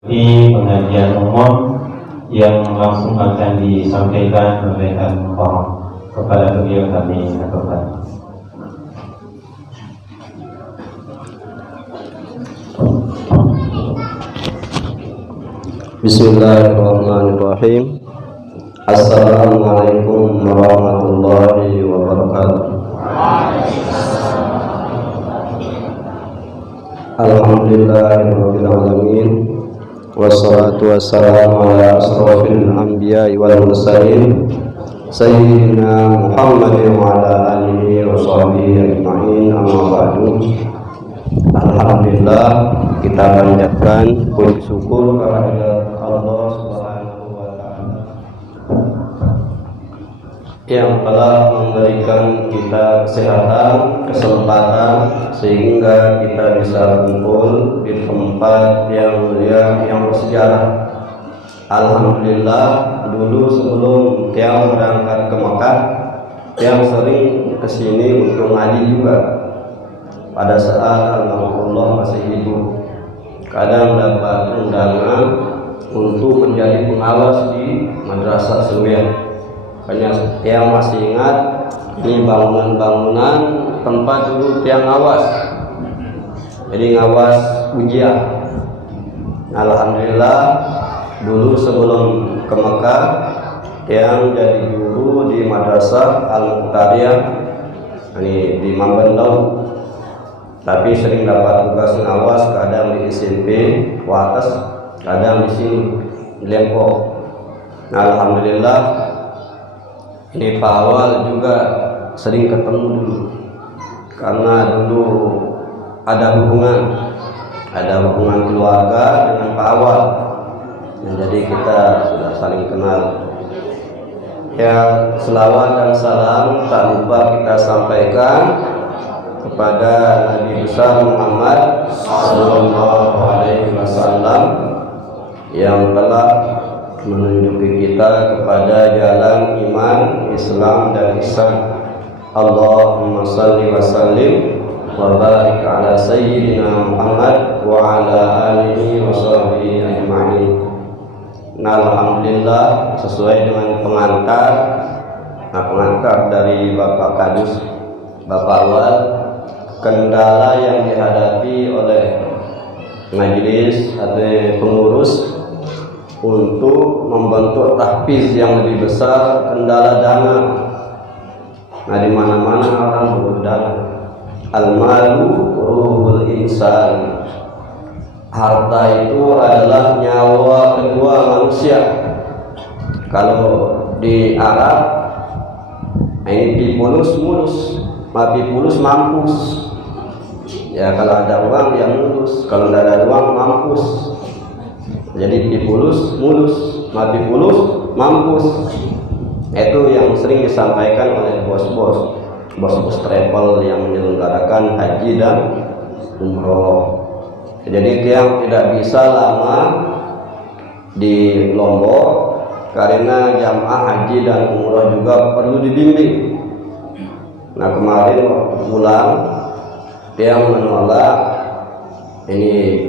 Di pengajian umum yang langsung akan disampaikan oleh Al-Mukarram, kepada beliau kami aturkan. Bismillahirrahmanirrahim. Assalamualaikum warahmatullahi wabarakatuh. Alhamdulillahirabbil alamin. Wassalatu wassalamu ala asrofil anbiya'i wal mursalin Sayyidina Muhammadin wa ala alihi wa sahbihi ajma'in, amma ba'du. Alhamdulillah, kita panjatkan puji syukur kepada Allah Subhanahu wa ta'ala yang telah memberikan kita kesehatan, kesempatan sehingga kita bisa kumpul di tempat yang mulia, yang bersejarah. Alhamdulillah, dulu sebelum Tiang berangkat ke Mekah, Tiang sering kesini untuk ngaji juga. Pada saat almarhumullah masih hidup, kadang dapat undangan untuk menjadi pengawas di Madrasah Suwiyah. Makanya Tiang masih ingat ini bangunan-bangunan tempat dulu Tiang ngawas. Jadi ngawas ujian. Alhamdulillah, dulu sebelum ke Mekah, Tiang jadi guru di Madrasah Al-Muqtadiyah, ini di Mambendau. Tapi sering dapat tugas ngawas, kadang di SMP Wates, kadang di sini di Lempok. Alhamdulillah, ini Pak Awal juga sering ketemu dulu, karena dulu ada hubungan keluarga dengan Pak Awal, jadi kita sudah saling kenal. Ya, selawat dan salam tak lupa kita sampaikan kepada Nabi besar Muhammad sallallahu alaihi wasallam yang telah menunjuki kita kepada jalan iman, Islam dan ihsan. Allahumma salli wa sallim wa barik ala sayyidina Muhammad wa ala alihi wa sahbihi ajma'in. Alhamdulillah, sesuai dengan pengantar dari Bapak Kadus, Bapak Awal, kendala yang dihadapi oleh majelis atau pengurus untuk membentuk tahfiz yang lebih besar, kendala dana. Nah, di mana-mana orang butuh dana. Al-malu ruhul insan. Harta itu adalah nyawa kedua manusia. Kalau di Arab, ini pipulus mulus, pipulus mampus. Ya, kalau ada uang ya mulus, kalau tidak ada uang mampus. Jadi pipulus mulus, pipulus mampus. Itu yang sering disampaikan oleh bos-bos travel yang menyelenggarakan haji dan umroh. Jadi Tiang tidak bisa lama di Lombok karena jamaah haji dan umroh juga perlu dibimbing. Nah, kemarin waktu pulang Tiang menolak ini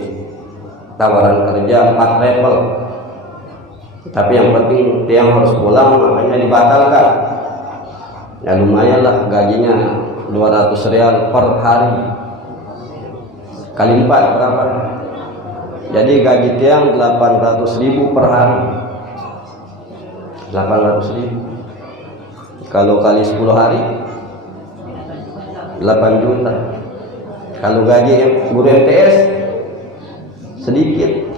tawaran kerja 4 travel. Tapi yang penting Tiang harus pulang, makanya dibatalkan. Ya lumayan lah, gajinya 200 rial per hari, kali 4 berapa? Jadi gaji Tiang 800.000 per hari. 800.000 kalau kali 10 hari 8 juta. Kalau gaji guru MTS sedikit,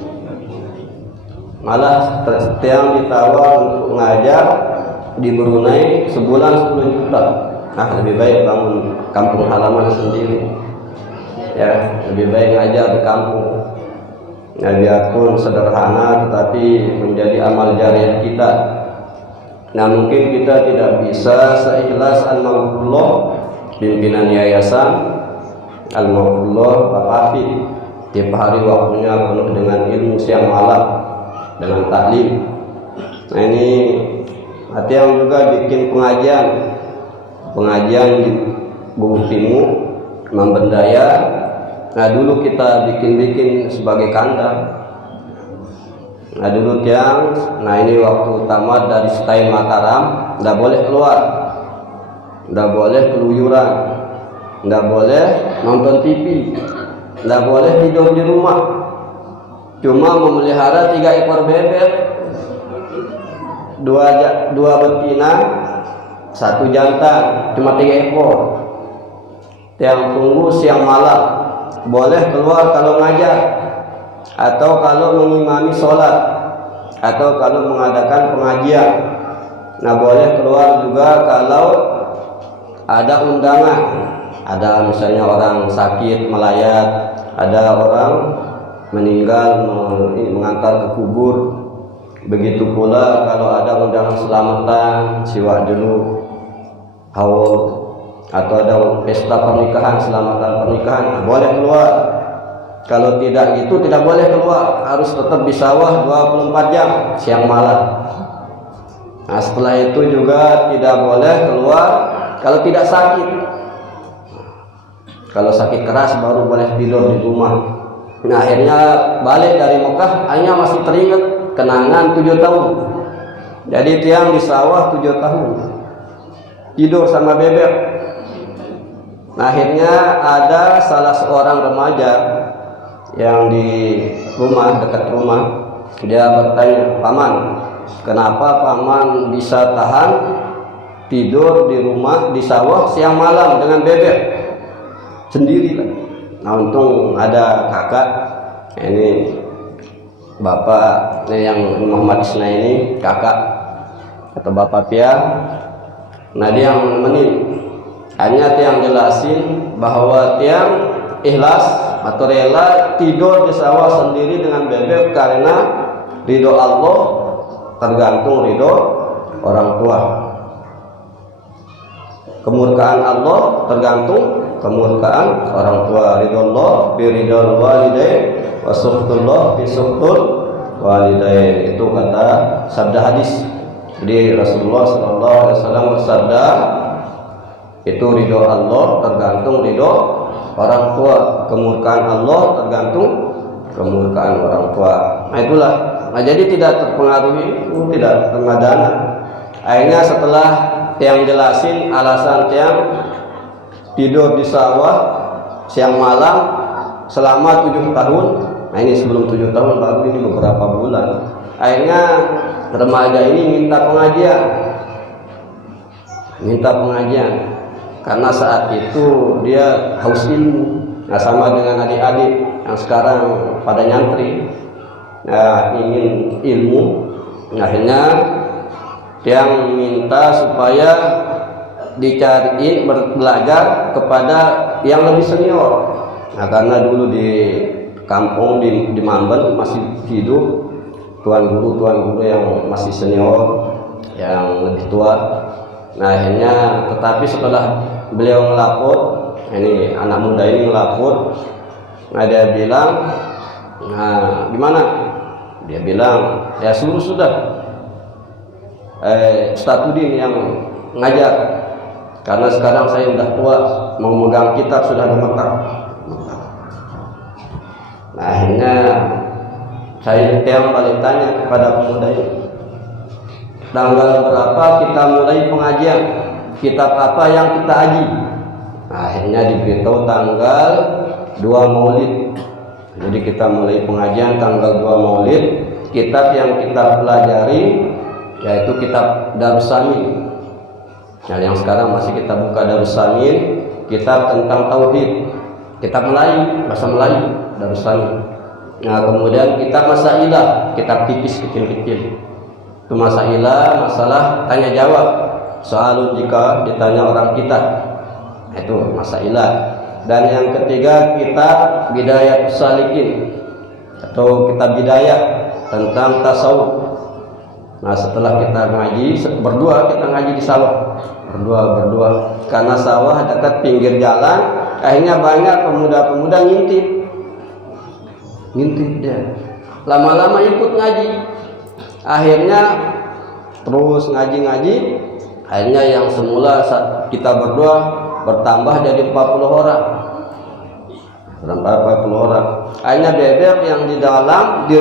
malah Tiang ditawar untuk ngajar di Brunei sebulan 10 juta. Nah, lebih baik bangun kampung halaman sendiri. Ya, lebih baik ngajar di kampung. Ya, biarpun sederhana tetapi menjadi amal jariah kita. Nah, mungkin kita tidak bisa seikhlas Al-Maghfurullah, pimpinan yayasan Al-Maghfurullah Pak Hafid. Tiap hari waktunya penuh dengan ilmu siang malam, dengan taklim. Nah, ini hati yang juga bikin pengajian di Bukit Timur, Mambendaya. Nah, dulu kita bikin sebagai kandang. Nah dulu tiang, nah ini waktu tamat dari stay Mataram, nggak boleh keluar, nggak boleh keluyuran, nggak boleh nonton TV, nggak boleh tidur di rumah, cuma memelihara 3 ekor bebek, dua betina, 1 jantan, cuma 3 ekor. Tiang tunggu siang malam, boleh keluar kalau ngajar, atau kalau mengimami sholat, atau kalau mengadakan pengajian. Nah boleh keluar juga kalau ada undangan, ada misalnya orang sakit melayat, ada orang meninggal mengantar ke kubur. Begitu pula kalau ada undangan selamatan, siwak dulu, haul, atau ada pesta pernikahan, selamatan pernikahan, boleh keluar. Kalau tidak itu tidak boleh keluar, harus tetap di sawah 24 jam siang malam. Nah setelah itu juga tidak boleh keluar kalau tidak sakit. Kalau sakit keras baru boleh tidur di rumah. Nah akhirnya balik dari Mekah, akhirnya masih teringat kenangan 7 tahun. Jadi tiang di sawah 7 tahun tidur sama bebek. Nah akhirnya ada salah seorang remaja yang di rumah, dekat rumah, dia bertanya, "Paman, kenapa paman bisa tahan tidur di rumah di sawah siang malam dengan bebek sendiri?" Nah untung ada kakak, ini bapak yang Muhammad Isna ini kakak atau bapak Pia. Nah dia yang menemani. Hanya tiang jelasin bahwa tiang ikhlas atau rela tidur di sawah sendiri dengan bebek karena ridho Allah tergantung ridho orang tua. Kemurkaan Allah tergantung kemurkaan orang tua. Ridho Allah bi ridhol walidain wa suhtullah bi suhtul walidain. Itu kata sabda hadis. Jadi Rasulullah SAW bersabda, itu ridho Allah tergantung ridho orang tua, kemurkaan Allah tergantung kemurkaan orang tua. Nah itulah. Nah jadi tidak terpengaruhi, tidak termadana. Akhirnya setelah tiang jelasin alasan tiang tidur di sawah siang malam selama 7 tahun. Nah ini sebelum 7 tahun, baru ini beberapa bulan. Akhirnya remaja ini minta pengajian. Karena saat itu dia haus ilmu. Nah sama dengan adik-adik yang sekarang pada nyantri, nah ingin ilmu. Nah, akhirnya dia minta supaya dicariin belajar kepada yang lebih senior. Nah karena dulu di kampung di Mamben masih hidup tuan guru yang masih senior, yang lebih tua. Nah akhirnya tetapi setelah beliau ngelapor, ini anak muda ini ngelapor, nah dia bilang, nah gimana? Dia bilang, ya sudah Ustadudin yang ngajar, karena sekarang saya udah tua, mau megang kitab sudah gemetar. Nah akhirnya saya balik tanya kepada pemuda ini, tanggal berapa kita mulai pengajian, kitab apa yang kita aji? Nah, akhirnya diberitahu tanggal 2 Maulid. Jadi kita mulai pengajian tanggal 2 Maulid. Kitab yang kita pelajari yaitu kitab Darussamin. Nah, yang sekarang masih kita buka Darussamin, kitab tentang tauhid, kitab Melayu, bahasa Melayu, Darussamin. Nah, kemudian kitab Masailah, kitab tipis kecil-kecil. Itu masalah tanya jawab, soalun jika ditanya orang kita, itu masailah. Dan yang ketiga kitab Bidayah Salikin atau kitab Bidayah tentang tasawuf. Nah setelah kita ngaji berdua, kita ngaji di sawah berdua karena sawah dekat pinggir jalan. Akhirnya banyak pemuda-pemuda ngintip dia, lama-lama ikut ngaji. Akhirnya terus ngaji. Akhirnya yang semula kita berdua bertambah jadi 40 orang. Akhirnya bebek yang di dalam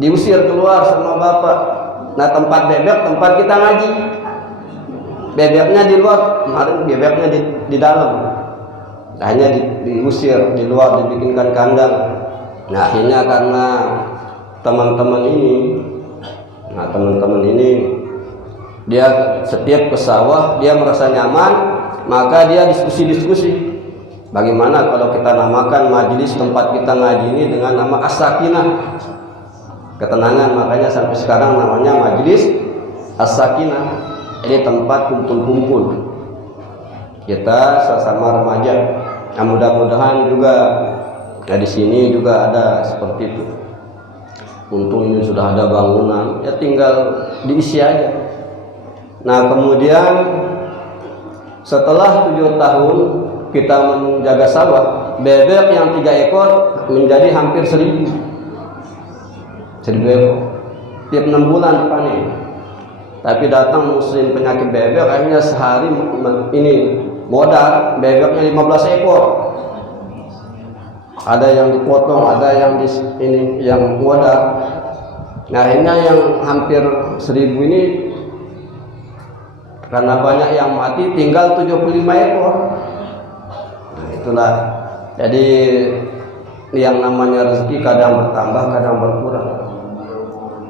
diusir keluar sama bapak. Nah, tempat bebek tempat kita ngaji. Bebeknya di luar, kemarin bebeknya di dalam. Hanya diusir di luar, dibikinkan kandang. Nah, akhirnya karena teman-teman ini dia setiap ke sawah dia merasa nyaman, maka dia diskusi bagaimana kalau kita namakan majelis tempat kita ngaji ini dengan nama As-Sakinah, ketenangan. Makanya sampai sekarang namanya majelis As-Sakinah. Ini tempat kumpul-kumpul kita sesama remaja. Nah, mudah-mudahan juga di sini juga ada seperti itu. Untung ini sudah ada bangunan, ya tinggal diisi aja. Nah, kemudian setelah 7 tahun kita menjaga sawah, bebek yang 3 ekor menjadi hampir 1.000 ekor. Tiap 6 bulan dipanen. Tapi datang musim penyakit bebek, akhirnya sehari ini modal bebeknya 15 ekor. Ada yang dipotong, ada yang yang modal. Nah, akhirnya yang hampir 1.000 ini karena banyak yang mati, tinggal 75 ekor. Nah, itulah. Jadi yang namanya rezeki kadang bertambah, kadang berkurang.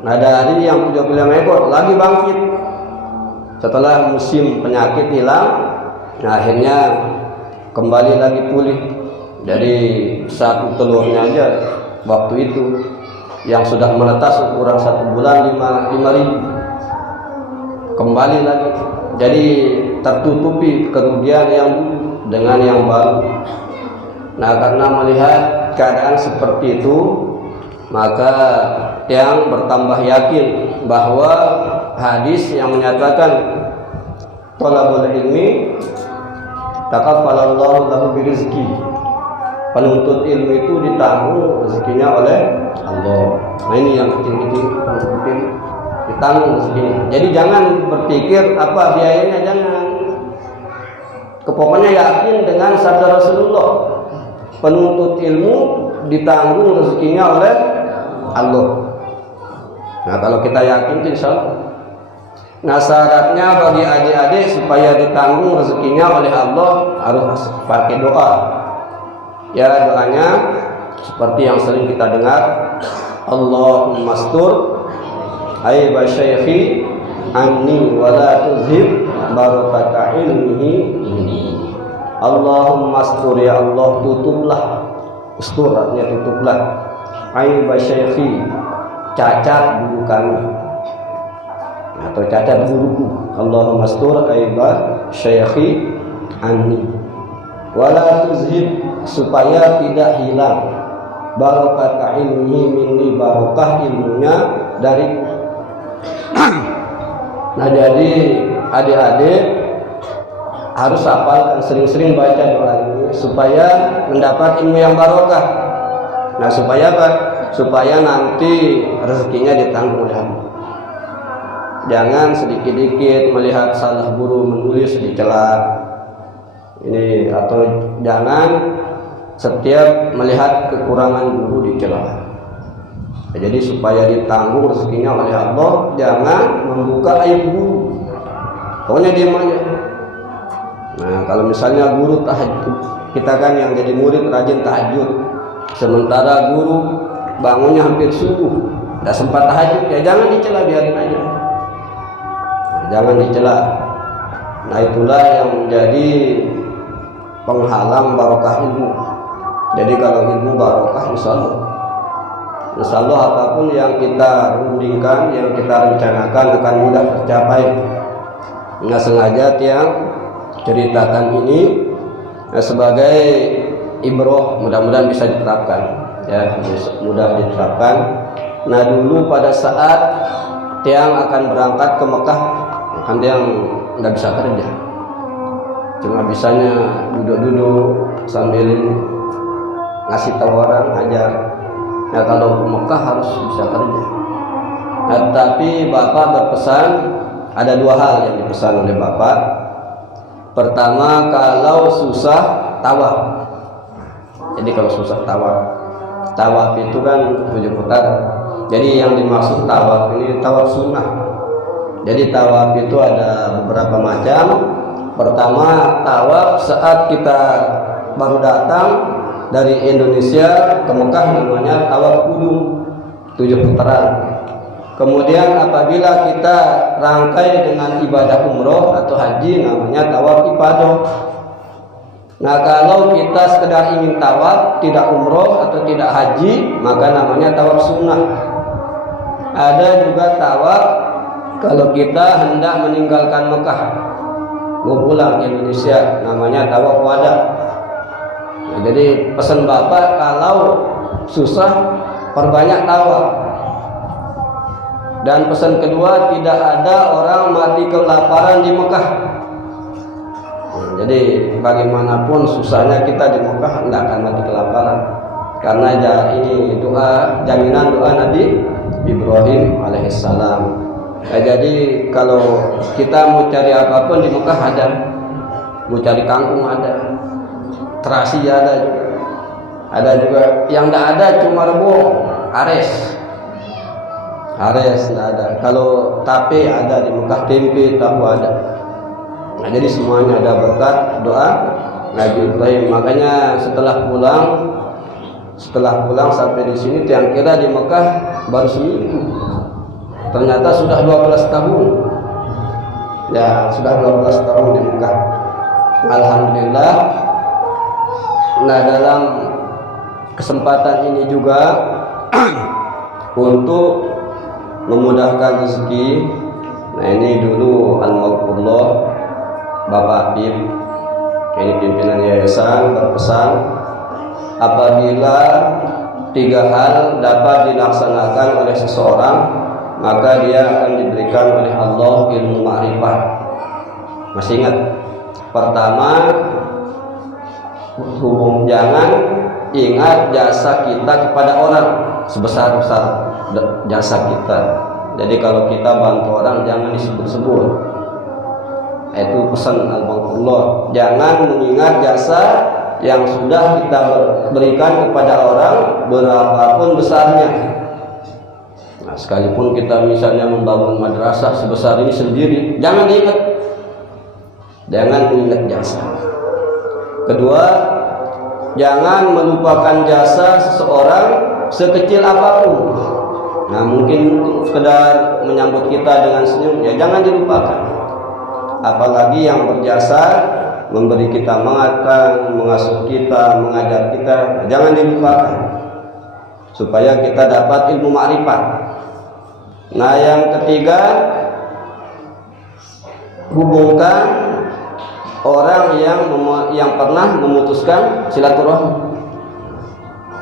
Nah, dari yang 75 ekor lagi bangkit setelah musim penyakit hilang. Nah, akhirnya kembali lagi pulih. Jadi satu telurnya aja waktu itu yang sudah menetas ukuran 1 bulan 5.000 kembali lagi. Jadi tertutupi kerugian yang dengan yang baru. Nah, karena melihat keadaan seperti itu, maka yang bertambah yakin bahwa hadis yang menyatakan thalabul ilmi takaffalallahu lahu birizqi, penuntut ilmu itu ditanggung rezekinya oleh Allah. Nah, ini yang kecil-kecil ditanggung rezekinya. Jadi jangan berpikir apa biayanya, jangan. Pokoknya yakin dengan sabda Rasulullah, penuntut ilmu ditanggung rezekinya oleh Allah. Nah, kalau kita yakin insya Allah. Nah, syaratnya bagi adik-adik supaya ditanggung rezekinya oleh Allah harus pakai doa. Ya, doanya seperti yang sering kita dengar, Allahumma astur aiba syaikhi anni wa la tuzhib barakata ilmihi ini. Allahumma astur, ya Allah, tutuplah. Ustur artinya tutuplah. Aiba syaikhi, cacat guru kami atau cacat guruku. Allahumma astur aiba syaikhi anni wala tuzhib, supaya tidak hilang barakah ilmihi minni, barakah ilmunya dari. Nah, jadi adik-adik harus hafalkan, sering-sering baca doa ini supaya mendapat ilmu yang barokah. Nah, supaya apa? Supaya nanti rezekinya ditanggung oleh Allah. Jangan sedikit-dikit melihat salah guru menulis dicela ini, atau jangan setiap melihat kekurangan guru dicela. Jadi supaya ditanggung rezekinya oleh Allah, jangan membuka aib guru. Pokoknya diam aja. Nah, kalau misalnya guru tahajud, kita kan yang jadi murid rajin tahajud, sementara guru bangunnya hampir subuh, tidak sempat tahajud, ya jangan dicela, biarin aja. Nah, jangan dicela. Nah, itulah yang menjadi penghalang barokah ilmu. Jadi kalau ilmu barokah, insya Allah apapun yang kita rundingkan, yang kita rencanakan akan mudah tercapai. Nah, sengaja tiang ceritakan ini sebagai ibroh, mudah-mudahan bisa diterapkan, ya, mudah diterapkan. Nah, dulu pada saat tiang akan berangkat ke Mekah, kan tiang nggak bisa kerja, cuma bisanya duduk-duduk sambil ngasih tahu orang, ajar. Nah, kalau ke Mekah harus bisa kerja. Nah, tapi Bapak berpesan, ada 2 hal yang dipesan oleh Bapak. Pertama, kalau susah tawaf. Jadi kalau susah tawaf itu kan 7 putaran. Jadi yang dimaksud tawaf ini tawaf sunnah. Jadi tawaf itu ada beberapa macam. Pertama, tawaf saat kita baru datang dari Indonesia ke Mekah, namanya tawaf kudum, 7 putaran. Kemudian apabila kita rangkai dengan ibadah umroh atau haji, namanya tawaf ifadah. Nah, kalau kita sekedar ingin tawaf, tidak umroh atau tidak haji, maka namanya tawaf sunnah. Ada juga tawaf kalau kita hendak meninggalkan Mekah, mau pulang ke Indonesia, namanya tawaf wada. Nah, jadi pesan Bapak, kalau susah perbanyak tawaf. Dan pesan kedua, tidak ada orang mati kelaparan di Mekah. Nah, jadi bagaimanapun susahnya kita di Mekah tidak akan mati kelaparan, karena ini doa, jaminan doa Nabi Ibrahim alaihissalam. Nah, jadi kalau kita mau cari apapun di Mekah ada, mau cari kangkung ada, terasi ada juga yang tidak ada cuma rebung, ares tidak ada. Kalau tape ada di Mekah, tempe, tahu ada. Nah, jadi semuanya ada berkat doa Nabi Ibrahim. Makanya setelah pulang sampai di sini, yang kira di Mekah baru seminggu, ternyata sudah 12 tahun. Ya, sudah 12 tahun di Mekah. Alhamdulillah. Nah, dalam kesempatan ini juga untuk memudahkan rezeki. Nah, ini dulu Al-Maghfurullah Bapak Habib, ini pimpinan yayasan, berpesan apabila 3 hal dapat dilaksanakan oleh seseorang, maka dia akan diberikan oleh Allah ilmu ma'rifat. Masih ingat? Pertama, jangan ingat jasa kita kepada orang sebesar-besar jasa kita. Jadi kalau kita bantu orang jangan disebut-sebut. Itu pesan Al-Maghfurullah. Jangan mengingat jasa yang sudah kita berikan kepada orang berapapun besarnya. Nah, sekalipun kita misalnya membangun madrasah sebesar ini sendiri, jangan diingat. Jangan mengingat jasa. Kedua, jangan melupakan jasa seseorang sekecil apapun. Nah, mungkin sekedar menyambut kita dengan senyum, ya jangan dilupakan. Apalagi yang berjasa memberi kita makan, mengasuh kita, mengajar kita, jangan dilupakan, supaya kita dapat ilmu ma'rifat. Nah, yang ketiga, hubungkan orang yang pernah memutuskan silaturahmi.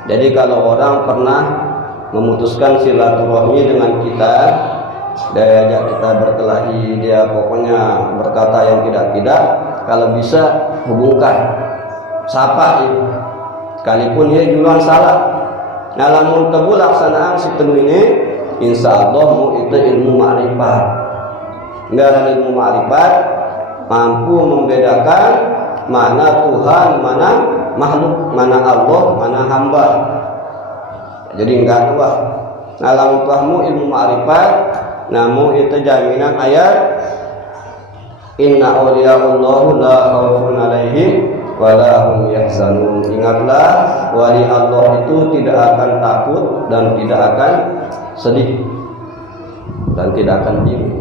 Jadi kalau orang pernah memutuskan silaturahmi dengan kita, dia ajak kita berkelahi, dia pokoknya berkata yang tidak-tidak, kalau bisa hubungkan, sapa ya, sekalipun dia duluan salah. Nah, lamun tebu laksanaan sistem ini, insya Allah itu ilmu ma'rifat. Dengan ilmu ma'rifat mampu membedakan mana Tuhan, mana makhluk, mana Allah, mana hamba. Jadi enggak dua. Nah, lamun tuahmu ilmu ma'rifat, namun itu jaminan ayat inna awliya'allahu la khawfun alaihim wa la hum yahzanun. Ingatlah, wali Allah itu tidak akan takut dan tidak akan sedih dan tidak akan bingung.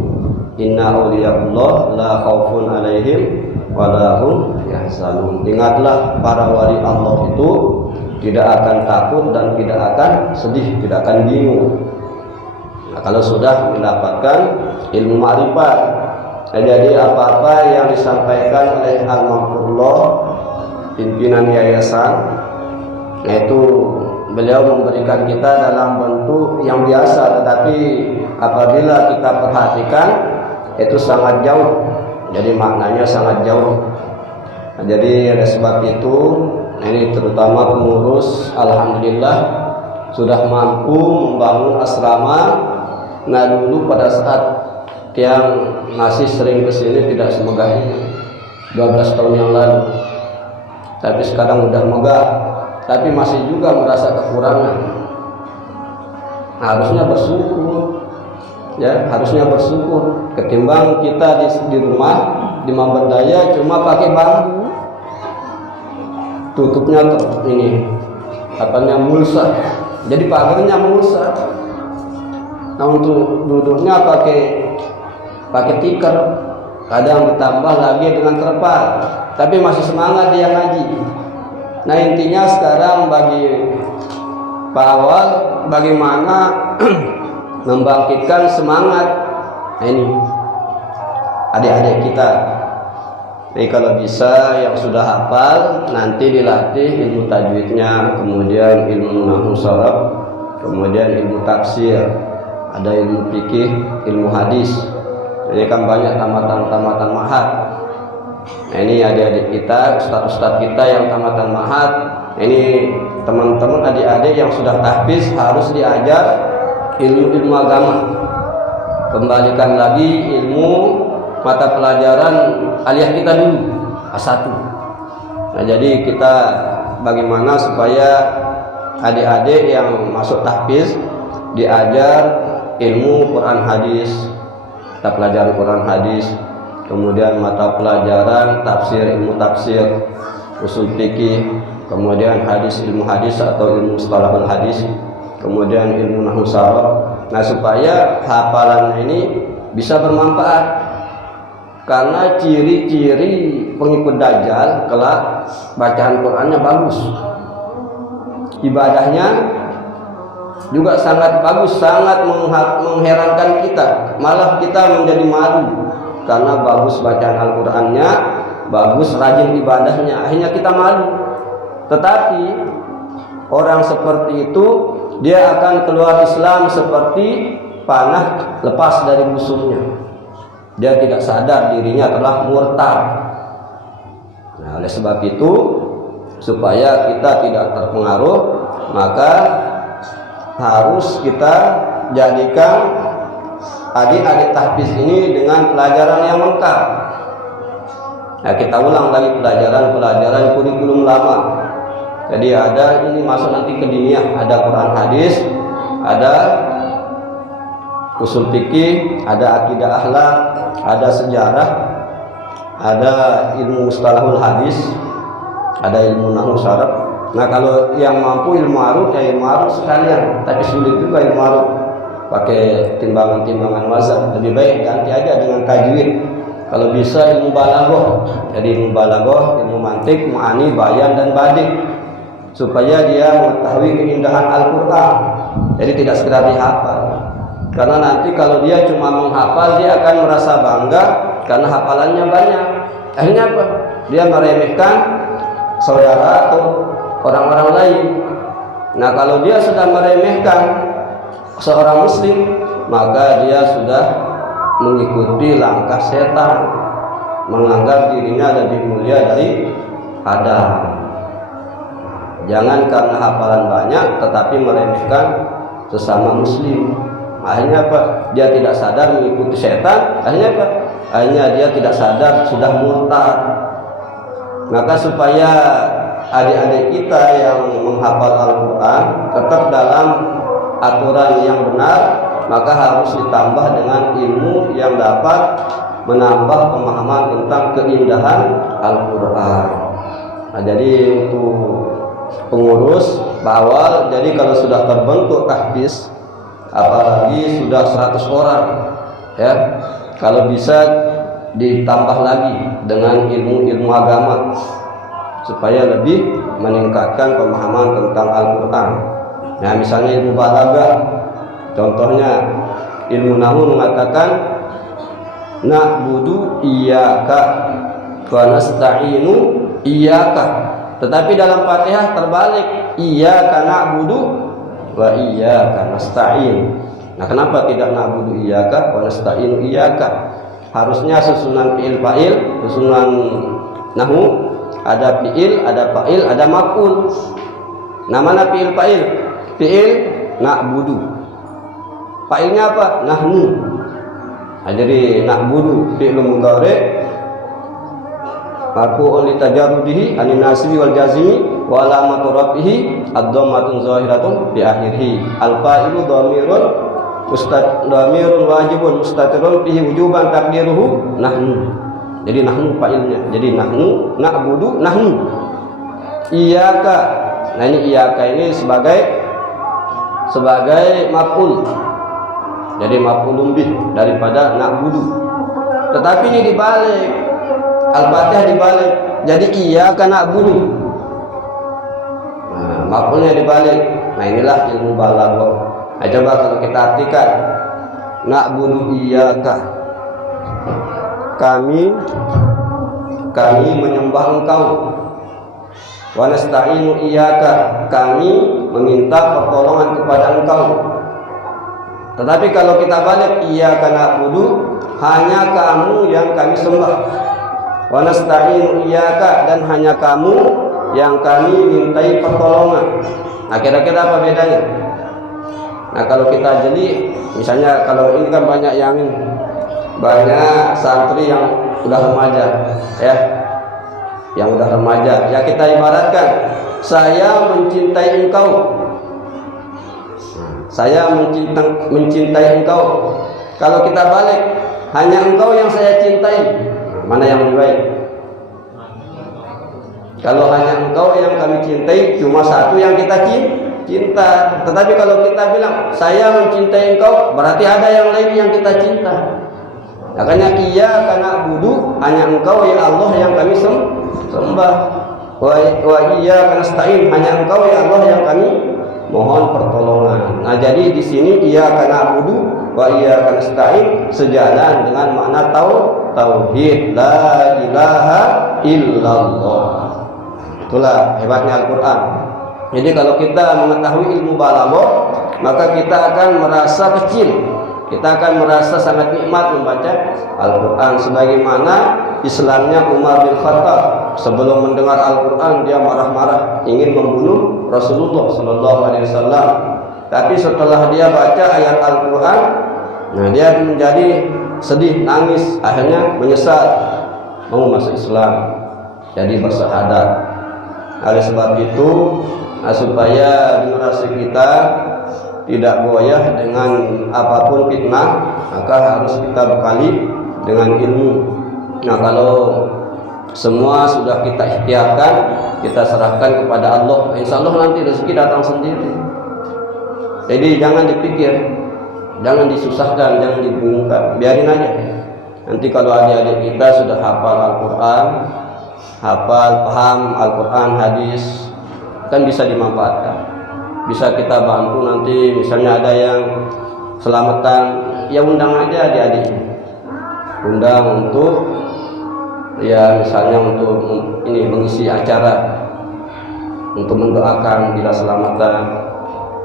Inna awliya'allah la khawfun alaihim wa la hum yahzanun. Ingatlah, para wali Allah itu tidak akan takut dan tidak akan sedih, tidak akan bingung. Nah, kalau sudah mendapatkan ilmu ma'rifat, jadi apa-apa yang disampaikan oleh Al-Maghfurullah pimpinan yayasan, yaitu beliau memberikan kita dalam bentuk yang biasa, tetapi apabila kita perhatikan itu sangat jauh, jadi maknanya sangat jauh. Nah, jadi oleh sebab itu, ini terutama pengurus alhamdulillah sudah mampu membangun asrama. Nah, dulu pada saat yang masih sering kesini tidak semegah ini 12 tahun yang lalu, tapi sekarang udah megah, tapi masih juga merasa kekurangan. harusnya bersyukur. Ya, harusnya bersyukur ketimbang kita di rumah di Mambendaya cuma pakai bambu. Tutupnya ini apanya mulsa. Jadi pagarnya mulsa. Nah, untuk duduknya pakai tikar. Kadang ditambah lagi dengan terpal. Tapi masih semangat dia ngaji. Nah, intinya sekarang bagi Pak Awal bagaimana membangkitkan semangat. Nah, ini adik-adik kita. Jadi kalau bisa yang sudah hafal nanti dilatih ilmu tajwidnya, kemudian ilmu nahwu sharaf, kemudian ilmu tafsir, ada ilmu fikih, ilmu hadis. Jadi kan banyak tamatan-tamatan mahad. Nah, ini adik-adik kita, ustadz-ustadz kita yang tamatan mahad. Ini teman-teman adik-adik yang sudah tahfiz harus diajar ilmu-ilmu agama. Kembalikan lagi ilmu mata pelajaran aliyah kita dulu A1. Nah, jadi kita bagaimana supaya adik-adik yang masuk tahfiz diajar ilmu Quran hadis, mata pelajaran Quran hadis, kemudian mata pelajaran tafsir, ilmu tafsir, usul fikih, kemudian hadis, ilmu hadis atau ilmu mustalahul hadis, kemudian ilmu nahwu sharaf. Nah, supaya hafalannya ini bisa bermanfaat. Karena ciri-ciri pengikut Dajjal kelak bacaan Qur'annya bagus, ibadahnya juga sangat bagus, sangat mengherankan kita. Malah kita menjadi malu karena bagus bacaan Al-Qur'annya, bagus rajin ibadahnya, akhirnya kita malu. Tetapi orang seperti itu dia akan keluar Islam seperti panah lepas dari busungnya. Dia tidak sadar dirinya telah murtad. Nah, oleh sebab itu supaya kita tidak terpengaruh, maka harus kita jadikan adik-adik tahfiz ini dengan pelajaran yang lengkap. Nah, kita ulang lagi pelajaran kurikulum lama. Jadi ada ini masuk nanti ke diniyah, ada Quran hadis, ada usul fikih, ada akidah akhlak, ada sejarah, ada ilmu mustalahul hadis, ada ilmu nahwu sharaf. Nah, kalau yang mampu ilmu aruf ya ilmu aruf sekalian, tapi sulit juga ilmu aruf pakai timbangan-timbangan wazan. Lebih baik ganti aja dengan tajwid. Kalau bisa ilmu balaghah, jadi ilmu balaghah, ilmu mantik, ma'ani, bayan dan badik, supaya dia mengetahui keindahan Al-Qur'an. Jadi tidak sekedar dihafal. Karena nanti kalau dia cuma menghafal, dia akan merasa bangga karena hafalannya banyak. Akhirnya apa? Dia meremehkan saudara atau orang-orang lain. Nah, kalau dia sudah meremehkan seorang muslim, maka dia sudah mengikuti langkah setan, menganggap dirinya lebih mulia dari Adam. Jangan karena hafalan banyak tetapi meremehkan sesama muslim. Akhirnya apa? Dia tidak sadar mengikuti setan. Akhirnya apa? Akhirnya dia tidak sadar sudah murtad. Maka supaya adik-adik kita yang menghafal Al-Quran tetap dalam aturan yang benar, maka harus ditambah dengan ilmu yang dapat menambah pemahaman tentang keindahan Al-Quran. Nah, jadi untuk pengurus bawal, jadi kalau sudah terbentuk tahfiz, apalagi sudah 100 orang, ya, kalau bisa ditambah lagi dengan ilmu-ilmu agama supaya lebih meningkatkan pemahaman tentang Al-Quran. Nah, misalnya ilmu balaghah, contohnya ilmu nahwu mengatakan na'budu iyyaka wa nasta'inu iyyaka, tetapi dalam Fatihah terbalik, iyyaka na'budu wa iyyaka nasta'in. Nah, kenapa tidak na'budu iyyaka wa nasta'inu iyyaka? Harusnya susunan fi'il fa'il, susunan nahwu ada fi'il, ada fa'il, ada maf'ul. Nah, mana fi'il fa'il? Fi'il na'budu. Fa'ilnya apa? Nahnu. Nah, jadi na'budu fi'il mudhari, marfu'un li tajarrudihi anin nasbi wal jazmi wa alamatu rafihi ad-dhammatun zahiratun bi akhirih. Al-fa'ilu dhamirun wajibun mustatirun fihi wujuban taqdiruhu nahnu. Jadi nahnu fa'ilnya. Jadi nahnu na'budu nahnu. Iyyaka. Nah ini iyyaka ini sebagai maf'ul. Jadi maf'ulun bih daripada na'budu. Tetapi ini dibalik. Al-Fatihah dibalik. Jadi iyyaka na'budu. Nah, maf'ulnya dibalik. Nah, inilah ilmu balaghah. Nah, coba kalau kita artikan na'budu iyyaka. Kami menyembah Engkau. Wa nasta'inu iyyaka. Kami meminta pertolongan kepada Engkau. Tetapi kalau kita balik iyyaka na'budu, hanya Kamu yang kami sembah. Wa nasta'inu iyyaka, dan hanya Kamu yang kami mintai pertolongan. Nah, kira-kira apa bedanya? Nah, kalau kita jeli, misalnya kalau ini kan banyak santri yang udah remaja, ya, yang udah remaja, ya kita ibaratkan, saya mencintai engkau, saya mencintai engkau. Kalau kita balik, hanya engkau yang saya cintai, mana yang lebih baik? Kalau hanya engkau yang kami cintai, cuma satu yang kita cinta. Tetapi kalau kita bilang saya mencintai engkau, berarti ada yang lain yang kita cinta. Makanya iyyaka na'budu, hanya engkau ya Allah yang kami sembah. Wa iyyaka nasta'in, hanya engkau ya Allah yang kami mohon pertolongan. Nah, jadi di sini iyyaka na'budu wa iyyaka nasta'in sejalan dengan makna tauhid, la ilaha illallah. Itulah hebatnya Al-Quran. Jadi kalau kita mengetahui ilmu balaghah, maka kita akan merasa kecil, kita akan merasa sangat nikmat membaca Al-Quran. Sebagaimana Islamnya Umar bin Khattab, sebelum mendengar Al-Quran dia marah-marah, ingin membunuh Rasulullah SAW. Tapi setelah dia baca ayat Al-Quran, nah dia menjadi sedih, nangis, akhirnya menyesal, mau masuk Islam, jadi bersyahadat. Oleh sebab itu, supaya generasi kita tidak goyah dengan apapun fitnah, maka harus kita bekali dengan ilmu. Nah, kalau semua sudah kita ikhtiarkan, kita serahkan kepada Allah, insya Allah nanti rezeki datang sendiri. Jadi jangan dipikir, jangan disusahkan, jangan dibingungkan, biarin aja. Nanti kalau adik-adik kita sudah hafal Al-Quran, paham Al-Quran, hadis, kan bisa dimanfaatkan, bisa kita bantu. Nanti misalnya ada yang selamatan, ya undang aja adik-adik, undang untuk, ya misalnya untuk ini mengisi acara, untuk mendoakan bila selamatan.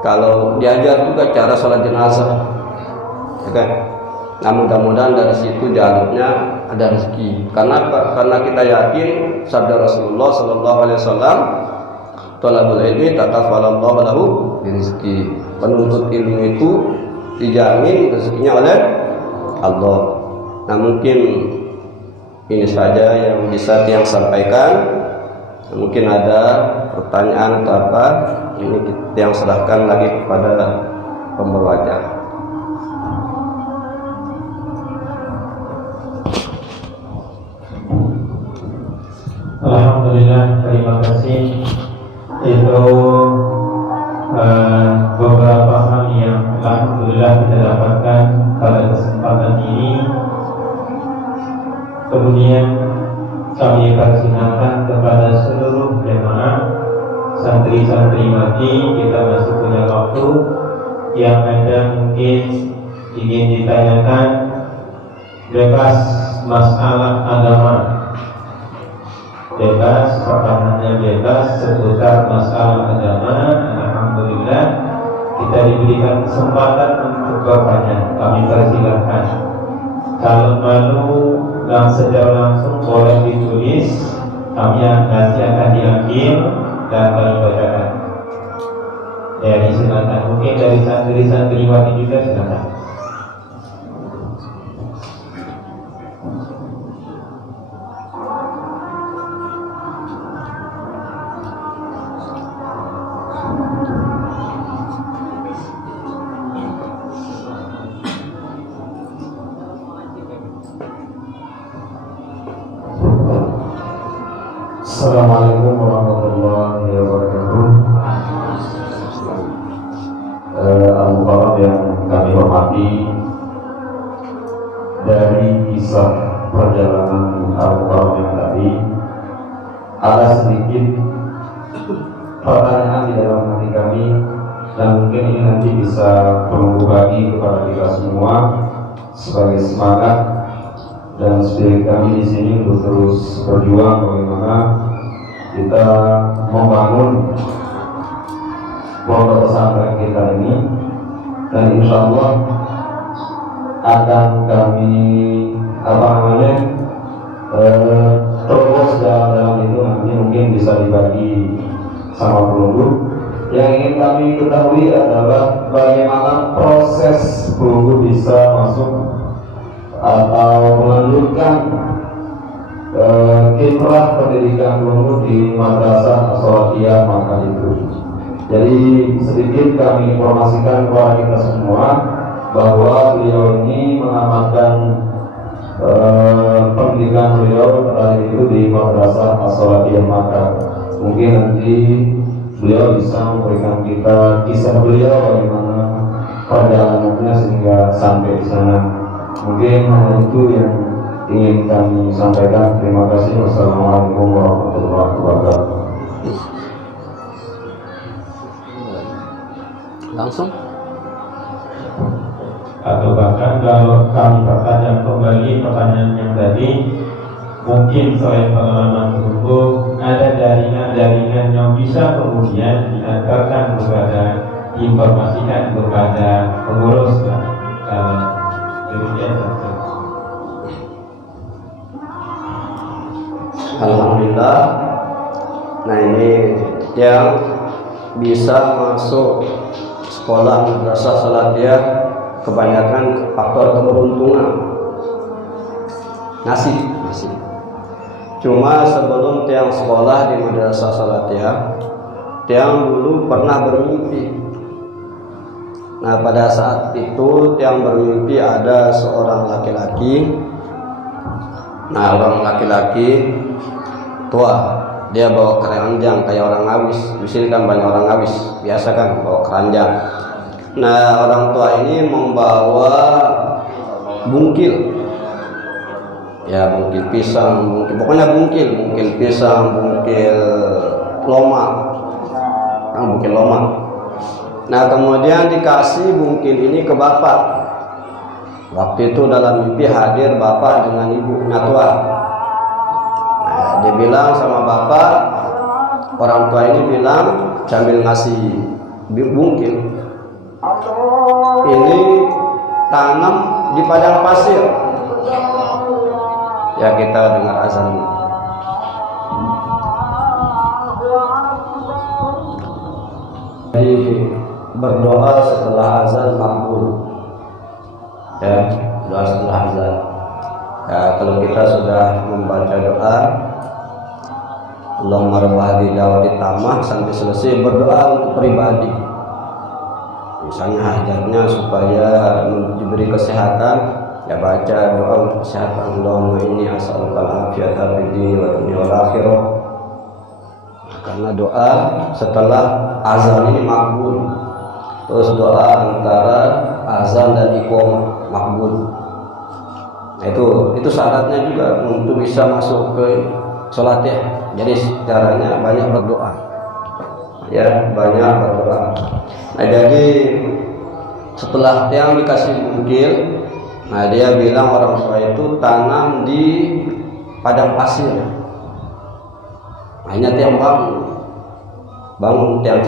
Kalau diajar juga cara sholat jenazah, ya kan? Nah, mudah-mudahan dari situ jalurnya ada rezeki. Karena apa? Karena kita yakin sabda Rasulullah SAW, thalabul ilmi takaffalallahu lahu birizqi. Penuntut ilmu itu dijamin rezekinya oleh Allah. Nah, mungkin ini saja yang bisa Tiang sampaikan. Mungkin ada pertanyaan atau apa, ini Tiang serahkan lagi kepada pembawa acara. Alhamdulillah, terima kasih. Itu beberapa hal yang alhamdulillah kita dapatkan pada kesempatan ini. Kemudian kami persilakan kepada seluruh jemaah santri-santriwati, kita masih punya waktu. Yang ada mungkin ingin ditanyakan, bebas masalah agama, bebas, pertanyaannya bebas seputar masalah agama. Alhamdulillah kita diberikan kesempatan untuk bertanya. Kami persilahkan. Kalau malu secara langsung boleh ditulis, kami nanti akan diambil dan kami bacakan. Ya, silakan. Mungkin dari santri-santriwati juga silakan. Assalamualaikum warahmatullahi wabarakatuh. Al-Mukarram yang kami hormati, dari kisah perjalanan Al-Mukarram yang tadi ada sedikit pertanyaan di dalam hati kami dan mungkin ini nanti bisa perlu bagi kepada kita semua sebagai semangat dan spirit kami di sini untuk terus berjuang bagaimana kita membangun pondok pesantren kita ini, dan insya Allah akan kami terus dalam itu nanti mungkin bisa dibagi sama pelunggu. Yang ingin kami ketahui adalah bagaimana proses pelunggu bisa masuk atau melanjutkan kiprah pendidikan pelunggu di Madrasah As-Salatiyah Makkah itu. Jadi sedikit kami informasikan kepada kita semua bahwa beliau ini menamatkan pendidikan beliau terakhir itu di Madrasah As-Salatiyah Makkah. Mungkin nanti beliau bisa memberikan kita kisah beliau bagaimana perjalanannya sehingga sampai di sana. Mungkin hanya itu yang ingin kami sampaikan. Terima kasih. Wassalamualaikum warahmatullahi wabarakatuh. Langsung Atau bahkan kalau kami pertanyaan kembali pertanyaan yang tadi, mungkin selain pengalaman pelunggu ada jaringan-jaringan yang bisa kemudian diantarkan kepada, diinformasikan kepada pengurus demikian saja. Alhamdulillah. Nah, ini yang bisa masuk sekolah Madrasah Salatiyah kebanyakan faktor keberuntungan, nasib. Cuma sebelum tiang sekolah di Madrasah Salatiyah, tiang dulu pernah bermimpi. Nah, pada saat itu tiang bermimpi ada seorang laki-laki. Nah, orang laki-laki tua, dia bawa keranjang kayak orang ngawis. Di sini kan banyak orang ngawis, biasa kan bawa keranjang. Nah, orang tua ini membawa bungkil, ya bungkil pisang, pokoknya bungkil pisang, bungkil loma, bungkil loma. Nah, kemudian dikasih bungkil ini ke bapak. Waktu itu dalam mimpi hadir bapak dengan ibunya tua. Nah, dia bilang sama bapak, orang tua ini bilang sambil ngasih bungkil, ini tanam di padang pasir. Ya, kita dengar azan. Jadi berdoa setelah azan makbul. Ya, doa setelah azan. Ya, kalau kita sudah membaca doa Allahumma rabb hadhihi da'wati tammah sampai selesai, berdoa untuk pribadi. Misalnya hajatnya supaya diberi kesehatan, ya baca doa untuk kesehatan. Allahumma inni as'aluka al-afiyata fid dini wa dunya wal akhirah. Karena doa setelah azan ini makbul. Terus doa antara azan dan iqamah makbul. Nah, itu syaratnya juga untuk bisa masuk ke sholat ya. Jadi caranya banyak berdoa. Ya, banyak berdoa. Nah, jadi setelah tiang dikasih bungkil, nah dia bilang orang tua itu tanam di padang pasir. Hanya tiang bangun tiang